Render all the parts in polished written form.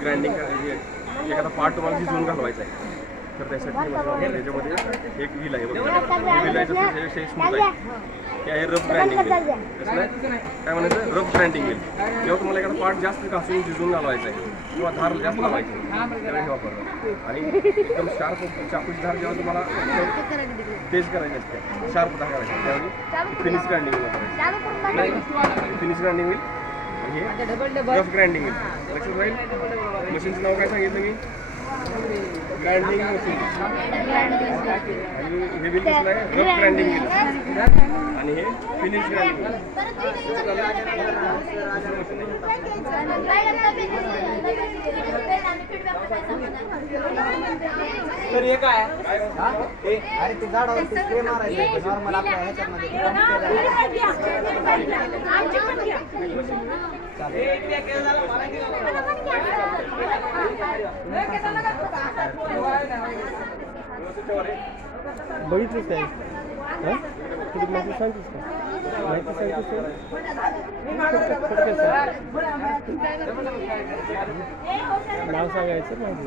Grinding एखादा part तुम्हाला शिजवून घालवायचा आहे तर त्यासाठी त्याच्यामध्ये एक व्हील आहे स्मूथ आहे ते आहे रफ ग्राइंडिंग व्हील. काय म्हणायचं रफ ग्राइंडिंग व्हील. जेव्हा तुम्हाला एखादा पार्ट जास्त घासून शिजवून घालवायचा आहे किंवा धार जास्त लावायची त्यावेळी हे वापरतात. आणि एकदम शार्प चाकूची धार जेव्हा तुम्हाला तेज करायची असते शार्प धार करायची त्यावेळी फिनिश ग्राइंडिंग व्हील वापरायचं. फिनिश ग्राइंडिंग व्हील हे रफ ग्राइंडिंग व्हील. लक्षात राहील. मशीनचं नाव काय सांगितलं मी ग्राइंडिंग मशीन. आणि हे व्हील कसलं आहे रफ ग्राइंडिंग व्हील आणि हे फिनिश ग्राइंडिंग व्हील. तर हे काय अरे ते झाडावरती स्प्रे मारायचं नॉर्मल आपल्या ह्याच्यामध्ये बघितलीच काय तुझी माहिती सांगतेस का माहिती सांगतेस नाव सांगायचं माहिती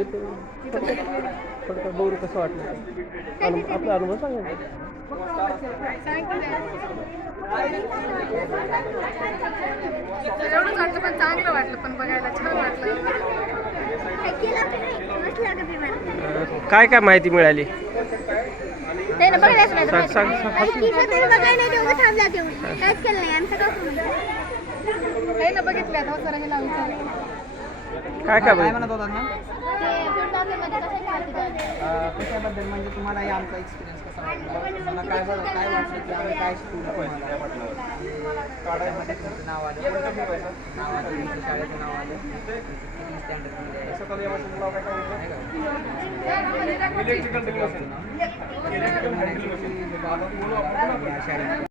इथं बघ बघू कसं वाटलं आपला अनुभव सांगा. एवढंच वाटलं पण चांगलं वाटलं पण बघायला छान वाटलं. काय काय माहिती मिळाली बघितलं काय काय म्हणत होतात ना कशाबद्दल म्हणजे तुम्हाला आमचा एक्सपिरियन्स कसा वाटला मला काय वाटलं की आम्ही काय शिकवलं काढायमध्ये तुमचं नाव आलं शाळेचं नाव आलं किती स्टँडर्ड